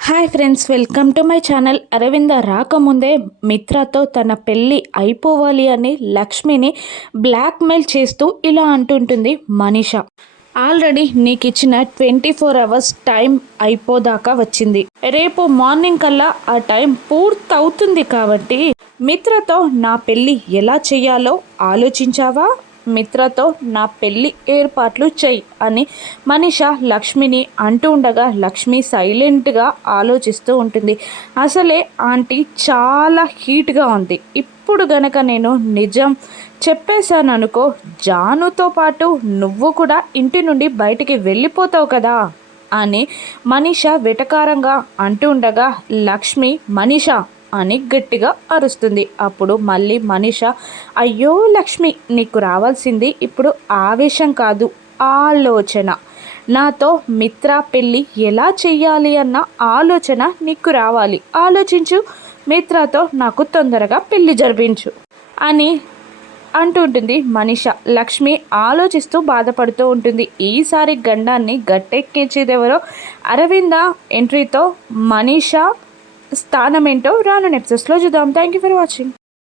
Hi friends, welcome to my channel. Aravinda రాకముందే మిత్రతో తన పెళ్ళి అయిపోవాలి అని లక్ష్మిని బ్లాక్మెయిల్ చేస్తూ ఇలా అంటుంటుంది మనీష. ఆల్రెడీ నీకు ఇచ్చిన 24 అవర్స్ టైం అయిపోదాకా వచ్చింది. రేపు మార్నింగ్ కల్లా ఆ టైం పూర్తవుతుంది కాబట్టి మిత్రతో నా పెళ్ళి ఎలా చేయాలో ఆలోచించావా? మిత్రతో నా పెళ్ళి ఏర్పాట్లు చెయ్యి అని మనీష లక్ష్మిని అంటూ ఉండగా లక్ష్మి సైలెంట్గా ఆలోచిస్తూ ఉంటుంది. అసలే ఆంటీ చాలా హీట్గా ఉంది. ఇప్పుడు గనక నేను నిజం చెప్పేశాను అనుకో, జానుతో పాటు నువ్వు కూడా ఇంటి నుండి బయటికి వెళ్ళిపోతావు కదా అని మనీష వెటకారంగా అంటూ ఉండగా లక్ష్మి మనీష అని గట్టిగా అరుస్తుంది. అప్పుడు మళ్ళీ మనీష, అయ్యో లక్ష్మి, నీకు రావాల్సింది ఇప్పుడు ఆవేశం కాదు, ఆలోచన. నాతో మిత్ర పెళ్ళి ఎలా చెయ్యాలి అన్న ఆలోచన నీకు రావాలి. ఆలోచించు, మిత్రతో నాకు తొందరగా పెళ్ళి జరిపించు అని అంటుంటుంది మనీష. లక్ష్మి ఆలోచిస్తూ బాధపడుతూ ఉంటుంది. ఈసారి గండాన్ని గట్టెక్కించేదెవరో అరవింద ఎంట్రీతో మనీష స్థానం ఏంటో రాను ఎపిసోడ్స్లో చూద్దాం. Thank you for watching.